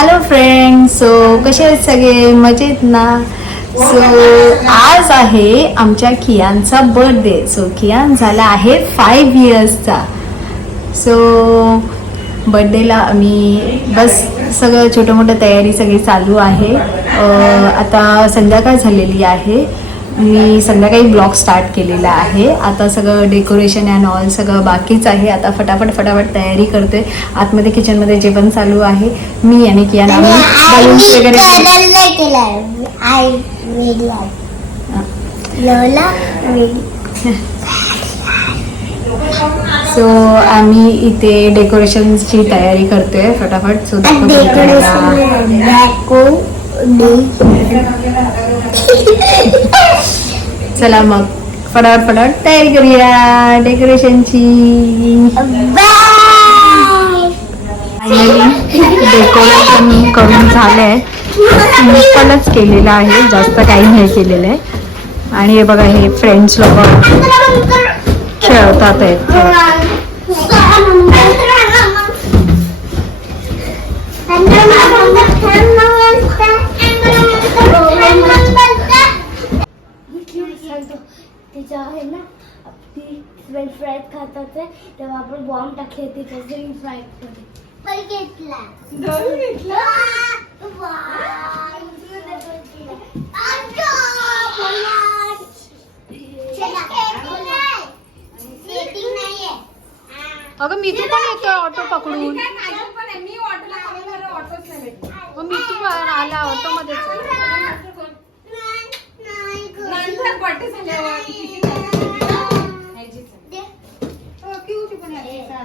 Hello friend so कसे आहेत सगळे? मजेत ना? सो आज आहे आमच्या कियानचा बर्थडे सो कियान झाला आहे फाईव्ह इयर्सचा सो बर्थडेला आम्ही बस सगळं छोटं मोठं तयारी सगळी चालू आहे. आता संध्याकाळ झालेली आहे. मी संध्याकाळी ब्लॉग स्टार्ट केलेला आहे. आता सगळं डेकोरेशन अँड ऑल सगळं बाकीच आहे. आता फटाफट फटाफट तयारी करते. आतमध्ये किचनमध्ये जेवण चालू आहे. मी आणि कियान आम्ही balloons वगैरे सो आम्ही इथे डेकोरेशनची तयारी करतोय. फटाफट. सो चला मग. फटाफट फटाफट. तयारी करूया. डेकोरेशनची डेकोरेशन करून झालंय. सिम्पलच केलेलं आहे. जास्त काही नाही केलेलं आहे. आणि हे बघा हे फ्रेंड्स लोक खेळतात आहेत. तिच्या आहे ना ती फ्रेंच फ्राईज खातात ते, तेव्हा आपण बॉम्ब टाकले तिच्या फ्रेंच फ्राईजमध्ये. घेतला अगं मी तू पण येतो ऑटो पकडून. मी ऑटोला ऑटोच नाही मग मी तू पण आला ऑटो मध्येच नंतर बर्थडे झाल्यावर किती हो, क्यूट पण आहे अशीच आहे, अशीच आहे. कोणाला घेणार Tennis मध्ये तर अक्कड घेतात. कम्मे पकड. को Tennis अच्छी मध्ये लागे मग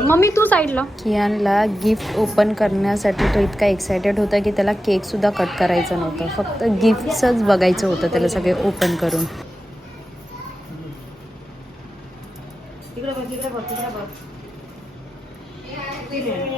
मम्मी तू साईडला. कियानला गिफ्ट ओपन करण्यासाठी तो इतका एक्सायटेड होता की त्याला केक सुद्धा कट करायचं नव्हतं. फक्त गिफ्टच बघायचं होतं त्याला सगळे ओपन करून. तिकडे बघ तिकडे बघ तिकडे बघ. काय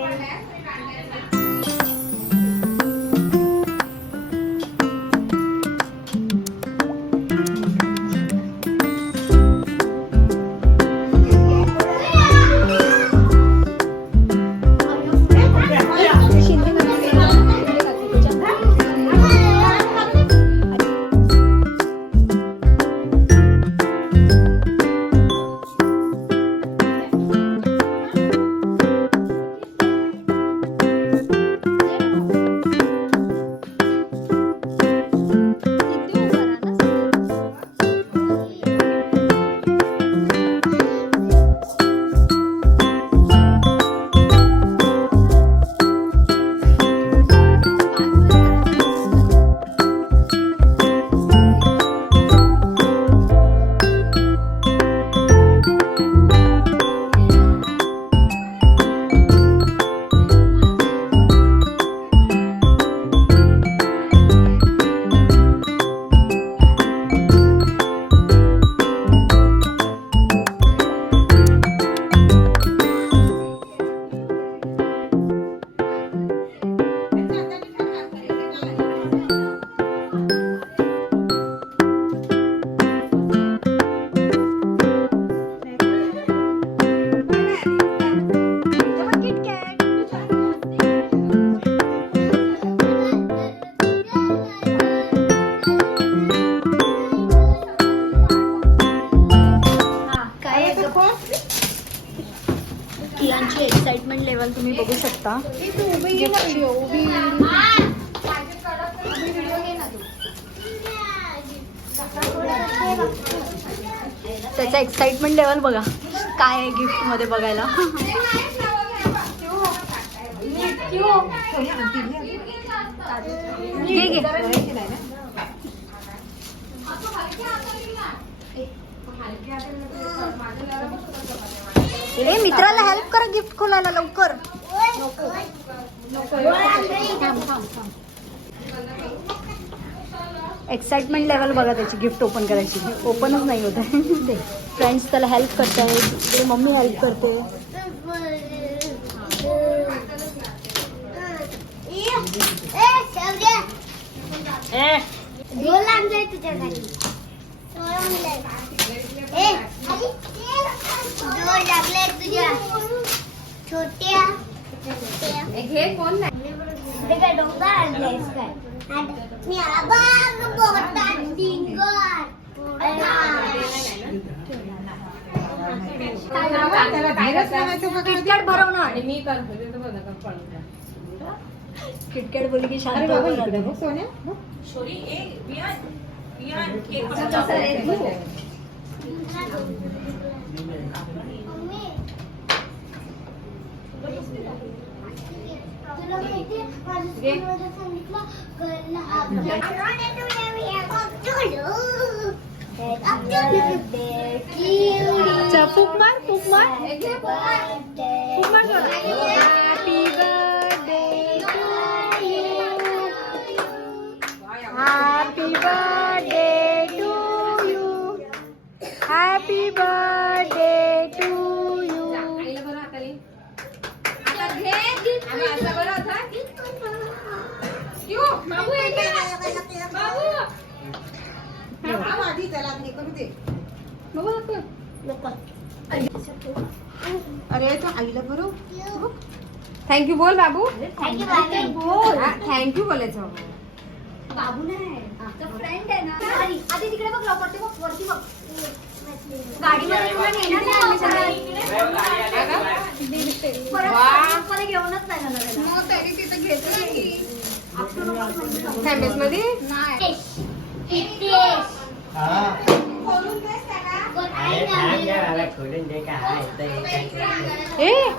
मुलांची एक्साइटमेंट लेवल तुम्ही बघू शकता. त्याचा एक्साइटमेंट लेवल बघा. काय आहे गिफ्टमध्ये बघायला? ए मित्राला हेल्प खोलायला लवकर. एक्साइटमेंट लेवल बघा त्याची गिफ्ट ओपन करायची. ओपनच नाही होत. आहे फ्रेंड्स त्याला हेल्प करतायत. मम्मी हेल्प करते. दोन छोट्या छोट्या. हे घे कोण नाही ते काय डोंगर आणलेस काय मी आबाग बोटात डिंगर त्याला बाहेरच लावायचं बघा. किटकॅट भरवणं आणि मी करतो ते तर बघा का पळून. किटकॅट बोलली की अरे शांत बाबा होऊन इकडे जाते. बघ, सोन्या बघ. कसं रे तू? तुला Abdullah. Abdullah. Abdullah. अरे तो आईला बरं थँक्यू बोल बाबू. थँक्यू बोलायचं बाबू. नाही. फ्रेंड आहे ना. आधी आधी तिकडे बघ लवकर ते बघ वरती बघ. गाडीमध्ये नाही घेऊनच नाही मध्ये? अरे थांब जरा, मला खोलून दे का हा इथं एक आहे, एक आहे. ए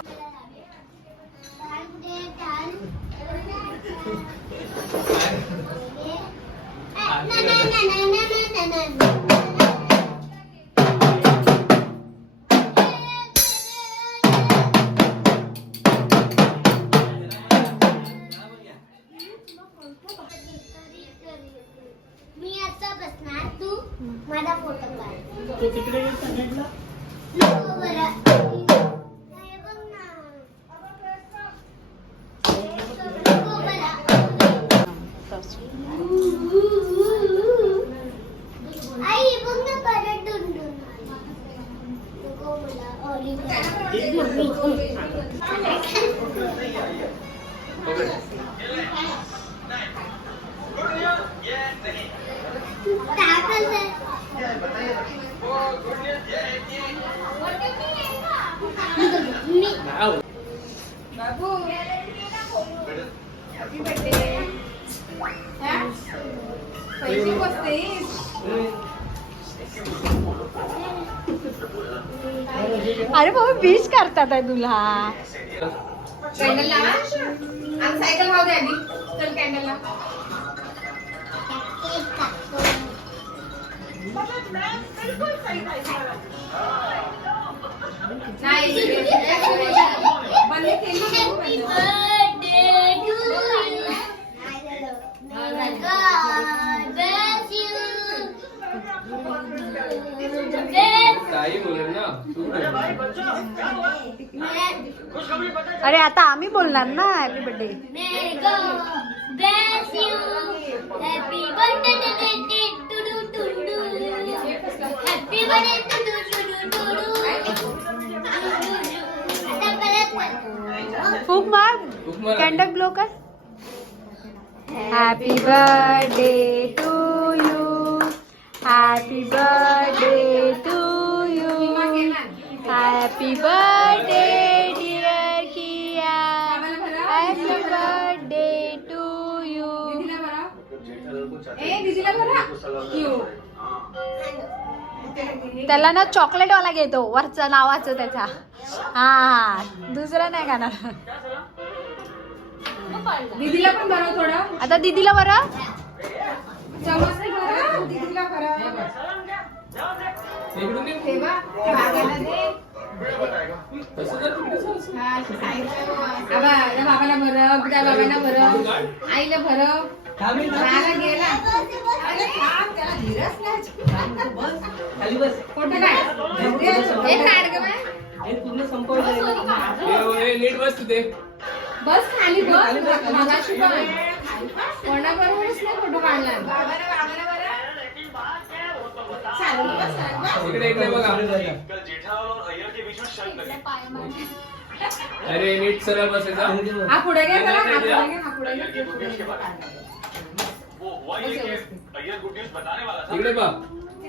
मी आता बसणार तू माझा फोटो काढ. तू तिकडे कनेक्टला. नको बरं. हे बघ ना. नको बरं. आई बघ ना परत डुंडून नको मला ऑलिव्ह काय करताय? मी बाबू हॅपी बर्थडे पैसे बसतेस अरे बाबा विश करतात आहे तुला. कॅन्डल लावा. आणि सायकल वाहू दे आधी चल कॅन्डल लाव हैप्पी बर्थडे टू यू अरे आता आम्ही बोलणार ना हॅपी बर्थडे बर्थडे फूक मार फूक मार. कॅन्डल ब्लो कर happy birthday to you happy birthday to you happy birthday dear Kiya happy birthday to you दीदीला बरा ए दीदीला बरा क्यू त्याला ना चॉकलेट वाला घेतो वरचं नावाचं त्याचा. हा दुसरं नाही खाणार. दीदीला पण बनव थोडं. आता दीदीला बरं? दीदीला बाबाला भरव त्या बाबांना भरव. आईला भरव. थांब रे, थांब. बाळाला गेला हे. हे पूर्ण संपवलं नीट बस तिथे. बस खाली बस. मगाशी पण कोणाबरोबरच नाही फोटो काढला अरे नीट सरळ बसायचा हा. पुढे घे जरा, हा पुढे हा पुढे इकडे बघ.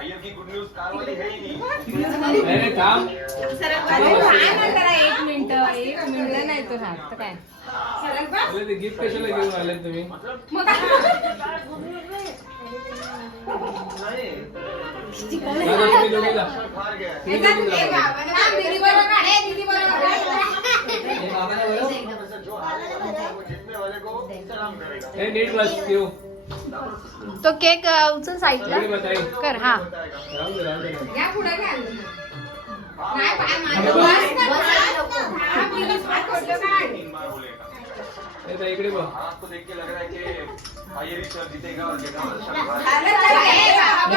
की गुड न्यूज है ही नहीं। अरे थांब। एक मिनिट एक मिनिट नाही तो राहत काय? ते गिफ्ट कशाला घेऊन आले तुम्ही? तुम्ही दोघे जा. गया हे जा, हे बाबाला थांब, दीदी बरोबर काढ, हे दीदी बरोबर काढ. हे बाबाला बरं. जो हारेगा वो जीतने वाले को सलाम करेगा. ए, नीट बस ठेव तो केक उचल साईडला कर हा.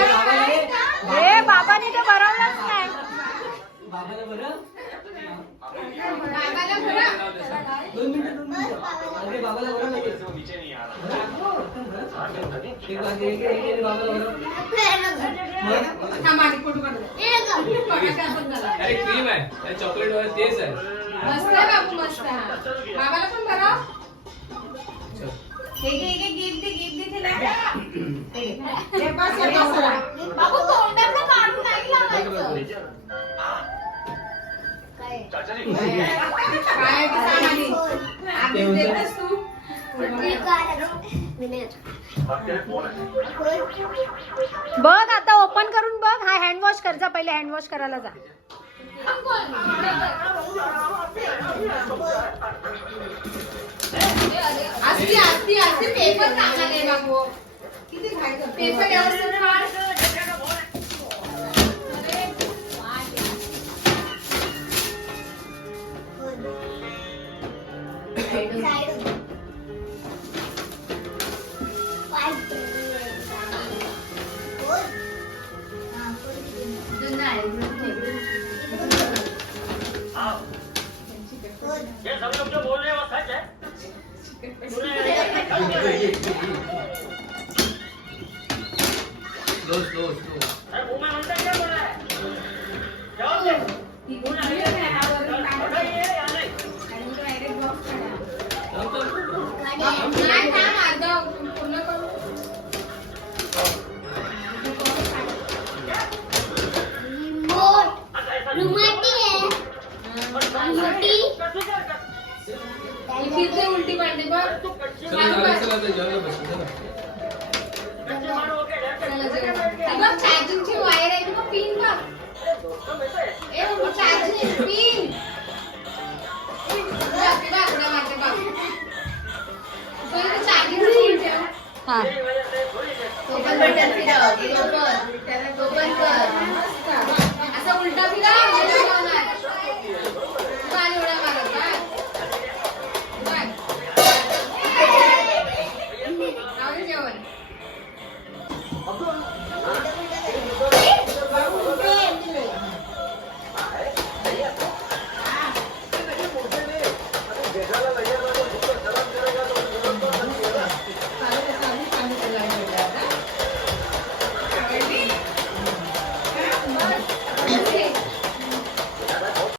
है बाबाने तर भरवलंच नाही. बाबाला बरं. बाबाला भरा. दोन मिनिटं, दोन मिनिटं. अरे बरं बरं. क्रीम आहे चॉकलेट वर तेच आहे मस्त आहे बाबू मस्त आहे. बाबाला पण भरा चल. हे घे हे घे गिफ्ट दे गिफ्ट दे तिला हे. हे बस हे बस. बाबू तोंडातलं काढून नाही लावायचं काय की सांग आधी. आधी देतेस तू है बघ आता ओपन करून बघ. हा हँड वॉश कर जा पहिले हँड वॉश करायला जा. पेपर किती खायचं पेपर मोठी ही किती उलटी पडते बघ